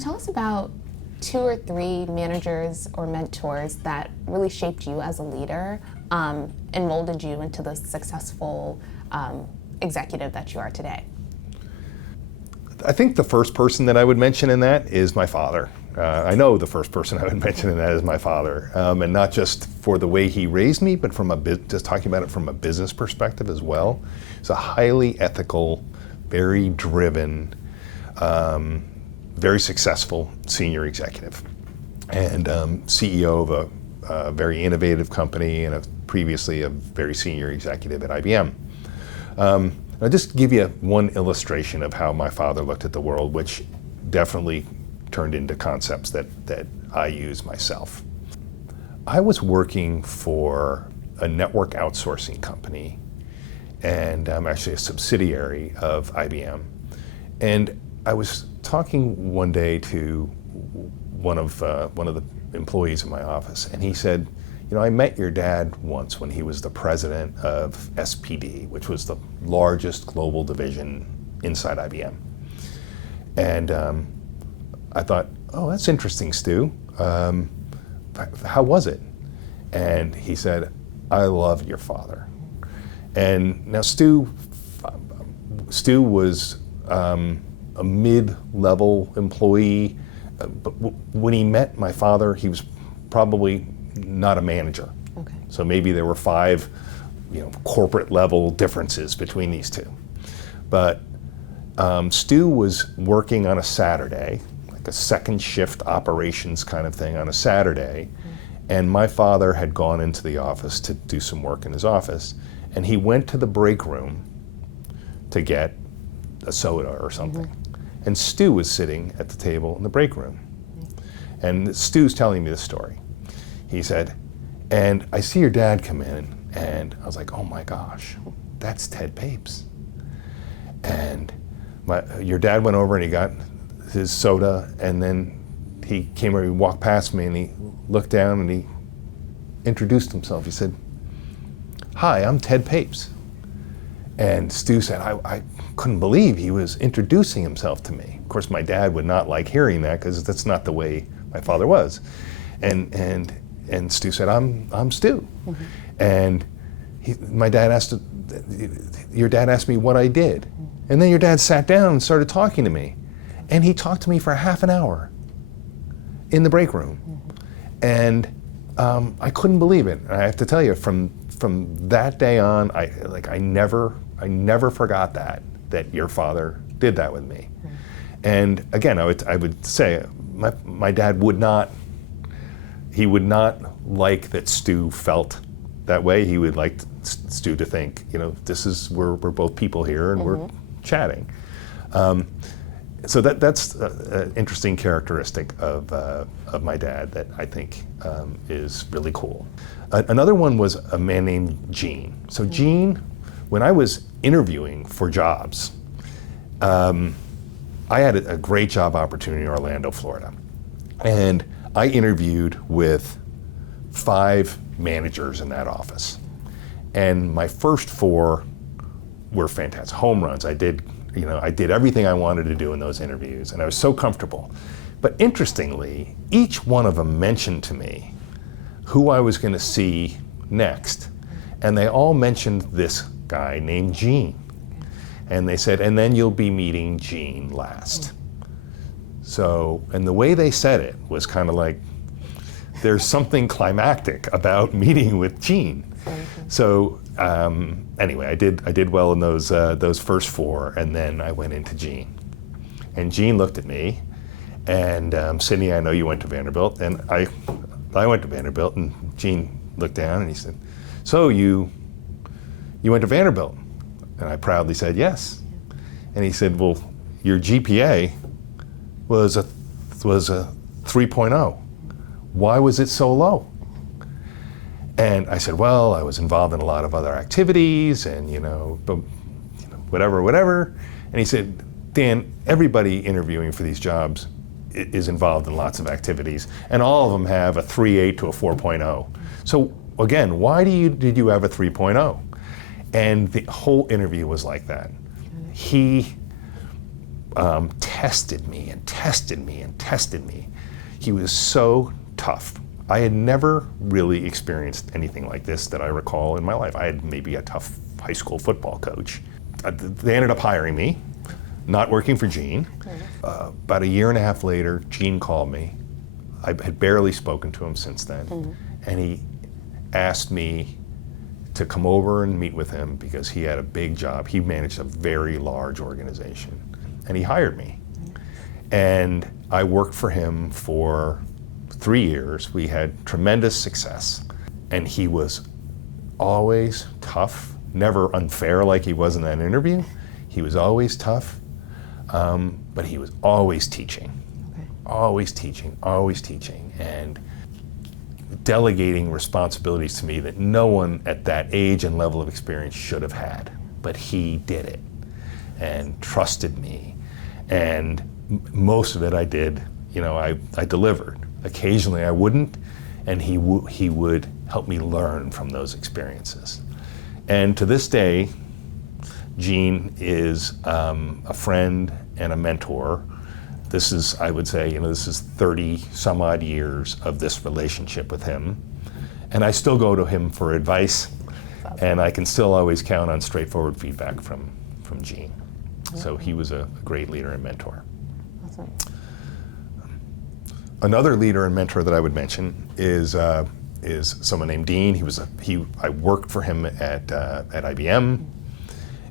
tell us about 2 or 3 managers or mentors that really shaped you as a leader and molded you into the successful executive that you are today? I think the first person that I would mention in that is my father. I know the first person I would mention in that is my father, and not just for the way he raised me, but from just talking about it from a business perspective as well. He's a highly ethical, very driven, very successful senior executive, and CEO of a very innovative company, and previously a very senior executive at IBM. I'll just give you one illustration of how my father looked at the world, which definitely turned into concepts that I use myself. I was working for a network outsourcing company, and I'm actually a subsidiary of IBM. And I was talking one day to one of the employees in my office, and he said, "You know, I met your dad once when he was the president of SPD, which was the largest global division inside IBM." And I thought, "Oh, that's interesting, Stu. How was it?" And he said, "I love your father." And now Stu was a mid-level employee, but when he met my father, he was probably not a manager. Okay. So maybe there were 5, corporate level differences between these two. But Stu was working on a Saturday, like a second shift operations kind of thing on a Saturday, and my father had gone into the office to do some work in his office, and he went to the break room to get a soda or something. And Stu was sitting at the table in the break room. And Stu's telling me this story. He said, "And I see your dad come in," and I was like, "Oh my gosh, that's Ted Papes." And your dad went over and he got his soda, and then he came over, he walked past me, and he looked down and he introduced himself. He said, "Hi, I'm Ted Papes." And Stu said, I couldn't believe he was introducing himself to me. Of course, my dad would not like hearing that because that's not the way my father was. And Stu said, I'm Stu. And my dad asked, "Your dad asked me what I did." And then your dad sat down and started talking to me. And he talked to me for half an hour in the break room. And I couldn't believe it. And I have to tell you, from that day on, I never forgot that your father did that with me. And again, I would say my dad would not like that Stu felt that way. He would like Stu to think, we're both people here and we're chatting. So that's an interesting characteristic of my dad that I think is really cool. Another one was a man named Gene. So Gene, when I was interviewing for jobs, I had a great job opportunity in Orlando, Florida. And I interviewed with 5 managers in that office. And my first 4 were fantastic, home runs. I did everything I wanted to do in those interviews, and I was so comfortable. But interestingly, each one of them mentioned to me who I was going to see next. And they all mentioned this guy named Gene. And they said, "And then you'll be meeting Gene last." So, and the way they said it was kind of like, there's something climactic about meeting with Gene. So anyway, I did well in those first 4, and then I went into Gene. And Gene looked at me, and Sydney, I know you went to Vanderbilt, and I went to Vanderbilt, and Gene looked down and he said, "So you went to Vanderbilt?" And I proudly said, "Yes." And he said, "Well, your GPA was a 3.0. Why was it so low?" And I said, "Well, I was involved in a lot of other activities, and whatever." And he said, "Dan, everybody interviewing for these jobs is involved in lots of activities, and all of them have a 3.8 to a 4.0. So again, why did you have a 3.0? And the whole interview was like that. He tested me and tested me and tested me. He was so tough. I had never really experienced anything like this that I recall in my life. I had maybe a tough high school football coach. They ended up hiring me, not working for Gene. About a year and a half later, Gene called me. I had barely spoken to him since then, and he asked me to come over and meet with him because he had a big job. He managed a very large organization, and he hired me. And I worked for him for 3 years. We had tremendous success, and he was always tough, never unfair like he was in that interview. He was always tough, but he was always teaching, always teaching, and delegating responsibilities to me that no one at that age and level of experience should have had. But he did it and trusted me, and most of it I did, I delivered. Occasionally I wouldn't, and he would help me learn from those experiences. And to this day, Gene is a friend and a mentor. This is, I would say, this is 30 some odd years of this relationship with him. And I still go to him for advice, and I can still always count on straightforward feedback from Gene. So he was a great leader and mentor. Awesome. Another leader and mentor that I would mention is someone named Dean. I worked for him at IBM,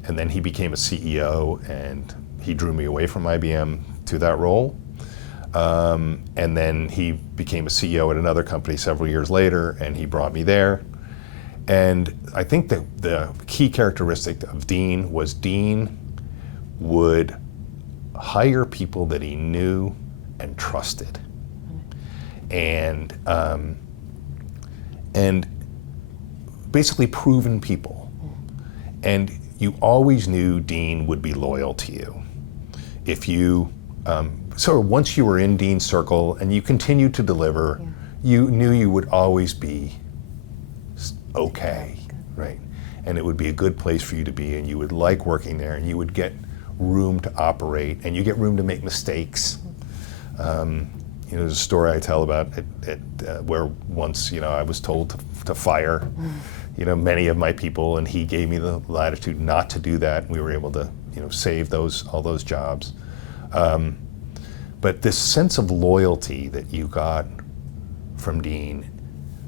and then he became a CEO, and he drew me away from IBM to that role. And then he became a CEO at another company several years later, and he brought me there. And I think the key characteristic of Dean was Dean would hire people that he knew and trusted. And basically proven people. And you always knew Dean would be loyal to you. If you, so once you were in Dean's circle and you continued to deliver, you knew you would always be okay, right? And it would be a good place for you to be, and you would like working there, and you would get room to operate, and you get room to make mistakes. There's a story I tell about where once, I was told to fire, many of my people, and he gave me the latitude not to do that. We were able to, save all those jobs. But this sense of loyalty that you got from Dean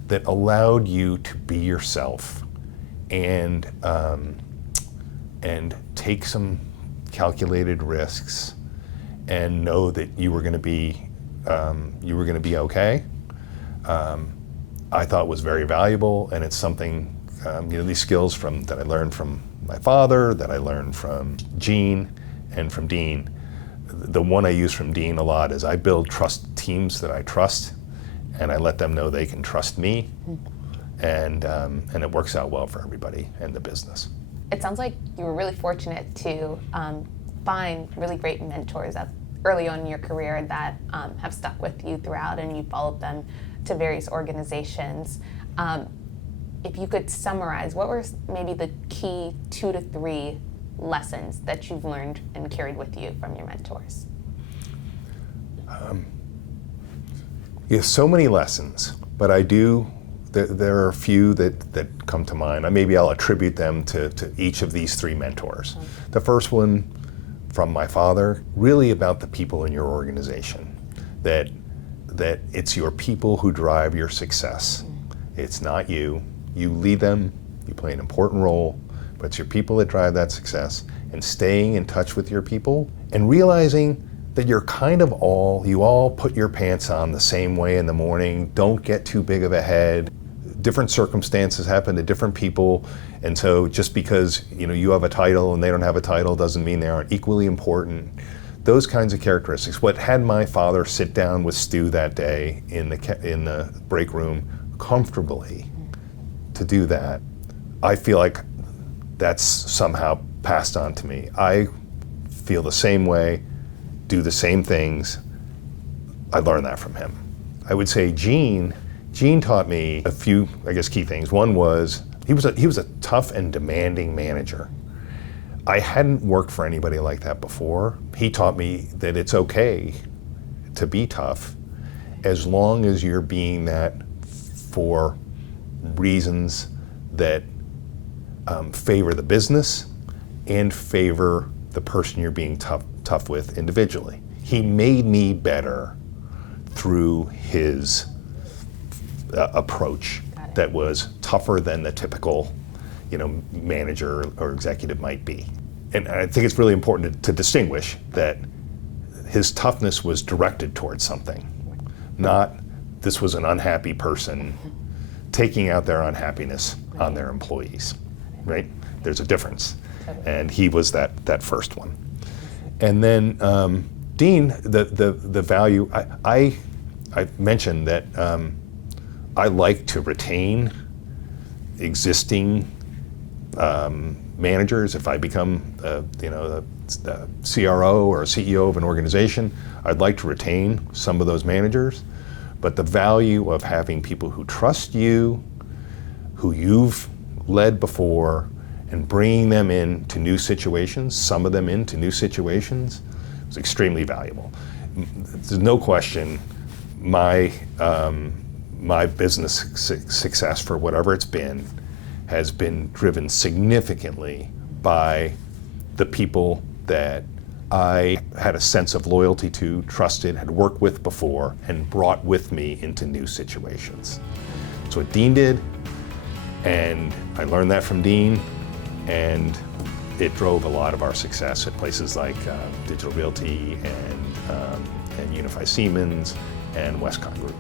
that allowed you to be yourself and take some calculated risks and know that you were going to be okay, I thought was very valuable, and it's something, these skills that I learned from my father, that I learned from Gene and from Dean. The one I use from Dean a lot is I build trust teams that I trust, and I let them know they can trust me, and it works out well for everybody and the business. It sounds like you were really fortunate to find really great mentors early on in your career that have stuck with you throughout, and you followed them to various organizations. If you could summarize, what were maybe the key 2 to 3 lessons that you've learned and carried with you from your mentors? So many lessons, but there are a few that come to mind. Maybe I'll attribute them to each of these 3 mentors. The first one from my father, really about the people in your organization, that it's your people who drive your success. It's not you. You lead them, you play an important role, but it's your people that drive that success, and staying in touch with your people and realizing that you're you all put your pants on the same way in the morning. Don't get too big of a head. Different circumstances happen to different people, and so just because you have a title and they don't have a title doesn't mean they aren't equally important. Those kinds of characteristics. What had my father sit down with Stu that day in the break room comfortably to do that, I feel like that's somehow passed on to me. I feel the same way, do the same things. I learned that from him. I would say Gene taught me a few, key things. One was he was a tough and demanding manager, I hadn't worked for anybody like that before. He taught me that it's okay to be tough as long as you're being that for reasons that favor the business and favor the person you're being tough with individually. He made me better through his approach that was tougher than the typical, manager or executive might be. And I think it's really important to distinguish that his toughness was directed towards something, not this was an unhappy person taking out their unhappiness on their employees, right? There's a difference. And he was that first one. And then Dean, the value, I mentioned that I like to retain existing managers. If I become the CRO or a CEO of an organization, I'd like to retain some of those managers. But the value of having people who trust you, who you've led before, and bringing them into new situations, some of them into new situations, was extremely valuable. There's no question my business success, for whatever it's been, has been driven significantly by the people that I had a sense of loyalty to, trusted, had worked with before, and brought with me into new situations. That's what Dean did, and I learned that from Dean, and it drove a lot of our success at places like Digital Realty and Unify Siemens and Westcon Group.